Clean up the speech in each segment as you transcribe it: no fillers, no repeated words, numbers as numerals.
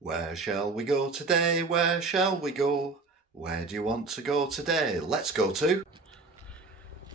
Where shall we go today? Where shall we go? Where do you want to go today? Let's go to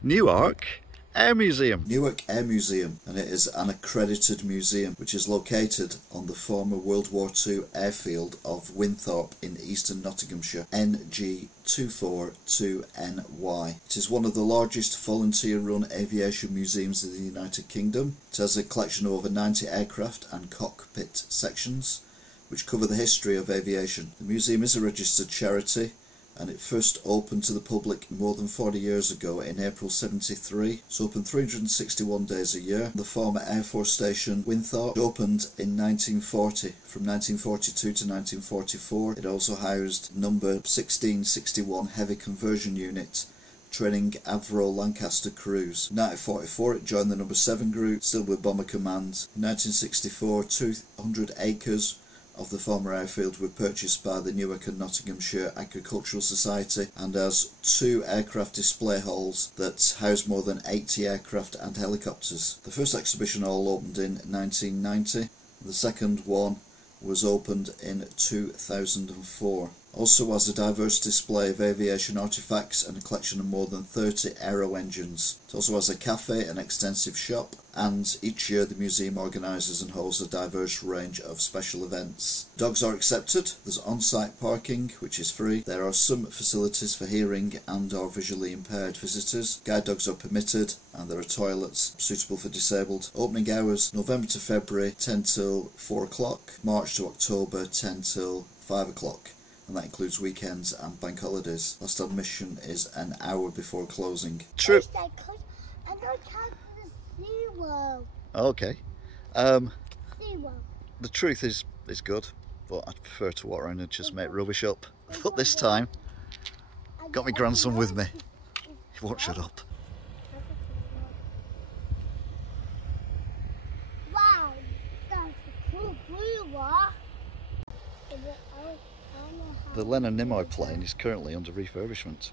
Newark Air Museum. Newark Air Museum, and it is an accredited museum which is located on the former World War II airfield of Winthorpe in eastern Nottinghamshire, NG242NY. It is one of the largest volunteer-run aviation museums in the United Kingdom. It has a collection of over 90 aircraft and cockpit sections which cover the history of aviation. The museum is a registered charity, and it first opened to the public more than 40 years ago in April '73. It's open 361 days a year. The former Air Force Station Winthorpe opened in 1940. From 1942 to 1944 it also housed number 1661 Heavy Conversion Unit training Avro Lancaster crews. In 1944 it joined the number 7 group, still with Bomber Command. In 1964 200 acres of the former airfield were purchased by the Newark and Nottinghamshire Agricultural Society, and has 2 aircraft display halls that house more than 80 aircraft and helicopters. The first exhibition hall opened in 1990, the second one was opened in 2004. Also has a diverse display of aviation artefacts and a collection of more than 30 aero engines. It also has a cafe, an extensive shop, and each year the museum organises and holds a diverse range of special events. Dogs are accepted, there's on-site parking which is free, there are some facilities for hearing and or visually impaired visitors, guide dogs are permitted, and there are toilets suitable for disabled. Opening hours November to February 10 till 4 o'clock, March to October 10 till 5 o'clock. And that includes weekends and bank holidays. Last admission is an hour before closing. True. Okay. The truth is good, but I'd prefer to walk around and just make rubbish up. But this time, got my grandson with me. He won't shut up. Wow, that's a cool blue one. The Leonard Nimoy plane is currently under refurbishment.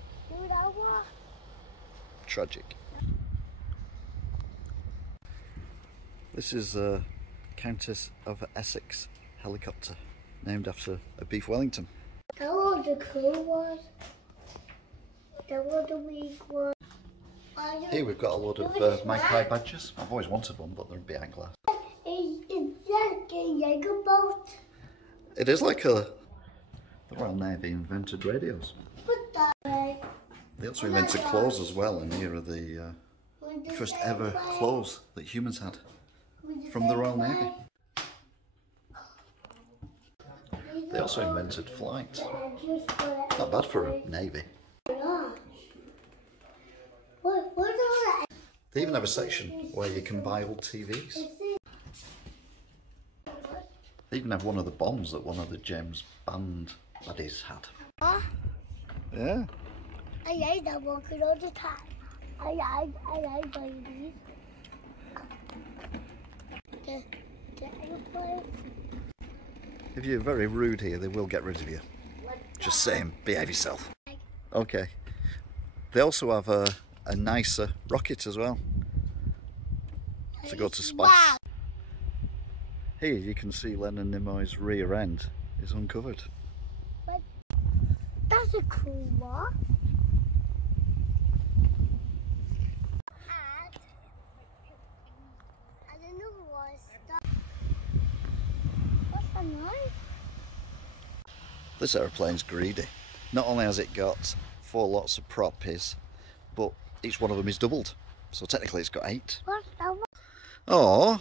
Tragic. This is a Countess of Essex helicopter, named after a beef Wellington. That was the cool one. That was the weak one. Here we've got a load of magpie badges. I've always wanted one, but they're behind glass. Is that a Jaeger boat? It is like the Royal Navy invented radios. They also invented clothes as well, and here are the first ever clothes that humans had from the Royal Navy. They also invented flight. Not bad for a navy. They even have a section where you can buy old TVs. They even have one of the bombs that one of the James Bond buddies had. Yeah. I like that one all the time. I like babies. The airplane. If you're very rude here, they will get rid of you. Just saying, behave yourself. Okay. They also have a nicer rocket as well to go to space. Wow. Here you can see Leonard Nimoy's rear end is uncovered. But that's a cool one. And another one. What's the noise? This aeroplane's greedy. Not only has it got 4 lots of props, but each one of them is doubled. So technically it's got 8. What's that one? Oh.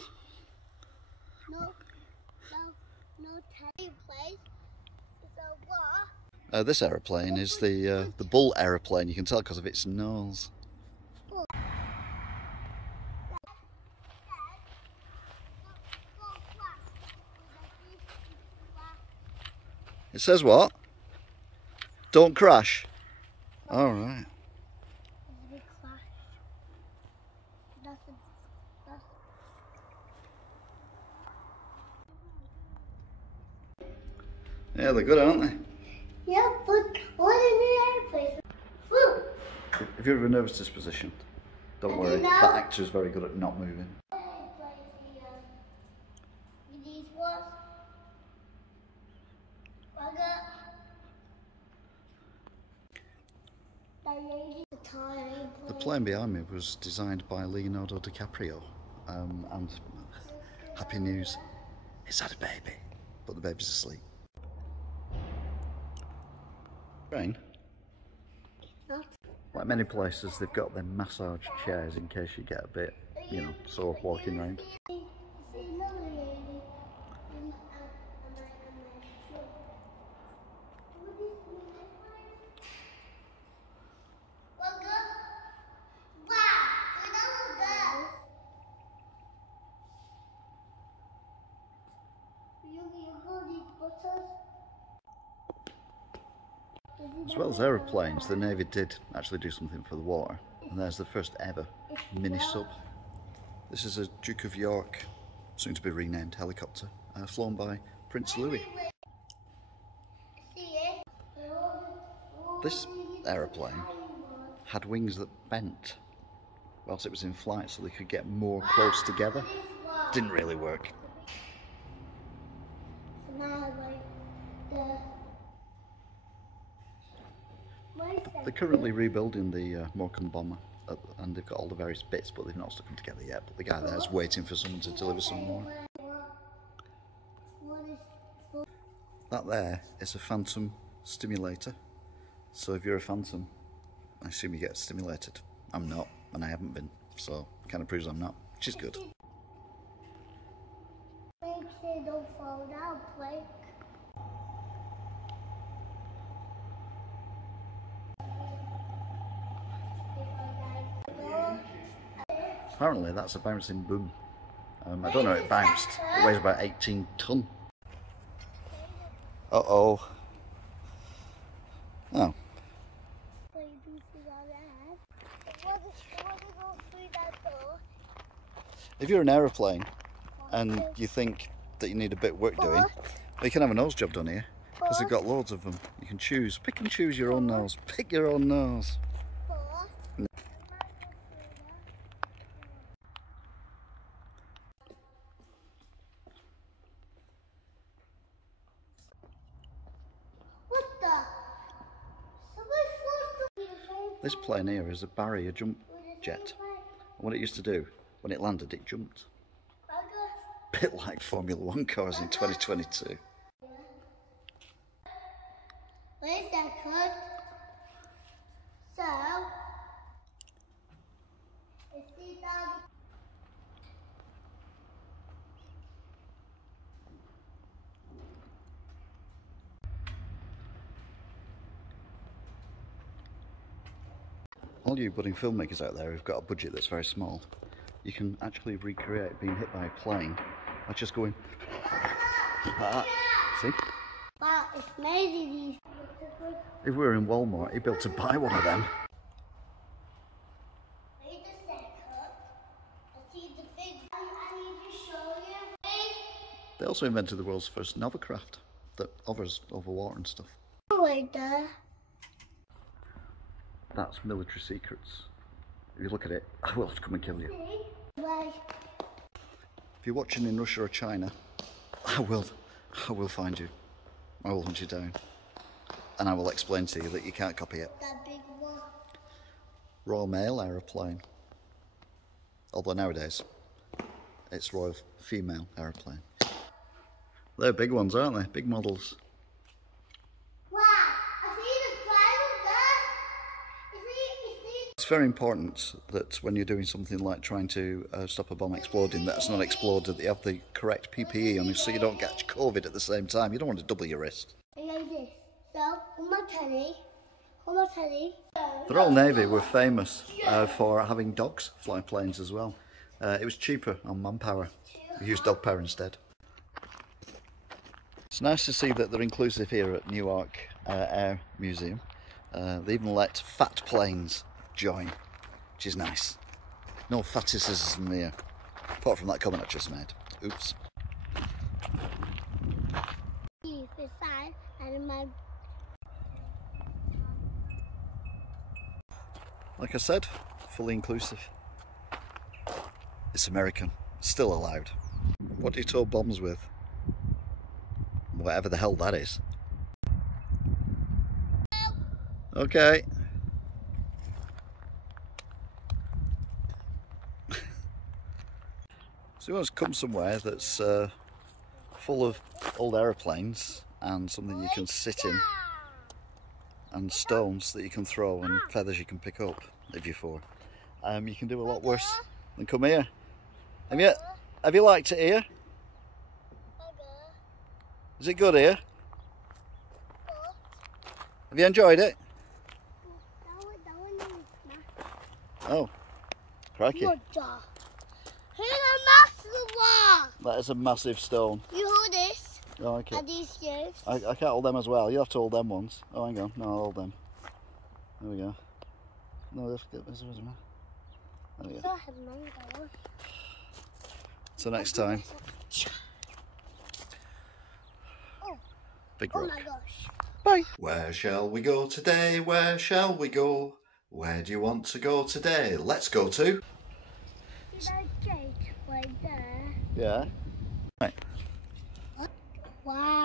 No teddy place. So what? This aeroplane is the bull aeroplane. You can tell because of its nose. It says what? Don't crash. All right. Yeah, they're good, aren't they? Yeah, but what in the airplane? Woo! If you're in a nervous disposition, don't worry. That actor is very good at not moving. The plane behind me was designed by Leonardo DiCaprio, and happy news, it's had a baby, but the baby's asleep. Train. Like many places, they've got their massage chairs in case you get a bit, you know, sore walking around. As well as aeroplanes, the Navy did actually do something for the water, and there's the first ever mini sub. This is a Duke of York, soon to be renamed, helicopter, flown by Prince Louis. This aeroplane had wings that bent whilst it was in flight so they could get more close together. Didn't really work. They're currently rebuilding the Morecambe bomber, and they've got all the various bits, but they've not stuck them together yet. But the guy there's waiting for someone to deliver some more. That there is a phantom stimulator. So if you're a phantom, I assume you get stimulated. I'm not, and I haven't been, so kind of proves I'm not, which is good. Make sure don't fall down, Blake. Apparently that's a bouncing boom. I don't know if it bounced. It weighs about 18 tonne. Uh-oh. Oh. If you're an aeroplane and you think that you need a bit of work doing, well, you can have a nose job done here, because they've got loads of them. You can choose, pick and choose your own nose. Pick your own nose. This plane here is a barrier jump jet. And what it used to do, when it landed, it jumped. Bit like Formula 1 cars in 2022. Wait a second. So, all you budding filmmakers out there who've got a budget that's very small, you can actually recreate being hit by a plane by just going like that. See? wow, it's amazing. If we were in Walmart, you'd be able to buy one of them. Wait a second. I see the big. I need to show you. They also invented the world's first hovercraft that hovers over water and stuff. Wait there. That's military secrets. If you look at it, I will have to come and kill you. Why? If you're watching in Russia or China, I will find you. I will hunt you down. And I will explain to you that you can't copy it. That big one. Royal Male aeroplane. Although nowadays, it's Royal Female aeroplane. They're big ones, aren't they? Big models. It's very important that when you're doing something like trying to stop a bomb exploding, that it's not exploded, that you have the correct PPE on you so you don't catch COVID at the same time. You don't want to double your risk. Like this. So, on my telly. The Royal Navy were famous for having dogs fly planes as well. It was cheaper on manpower. We used dog power instead. It's nice to see that they're inclusive here at Newark Air Museum. They even let fat planes join, which is nice. No fatticism here, apart from that comment I just made. Oops. Like I said, fully inclusive. It's American, still allowed. What do you tow bombs with? Whatever the hell that is. Okay. So we want to come somewhere that's full of old aeroplanes and something you can sit in, and stones that you can throw and feathers you can pick up if you're four. You can do a lot worse than come here. Have you liked it here? Is it good here? Have you enjoyed it? Oh, crikey. That is a massive stone. You hold this. Oh, okay. And these shapes. I can't hold them as well. You'll have to hold them ones. Oh, hang on. No, I'll hold them. There we go. No, let's get this. There we go. So next time. Big rock. Oh my gosh. Bye. Where shall we go today? Where shall we go? Where do you want to go today? Let's go to. See that gate right there? Yeah. Right. Wow.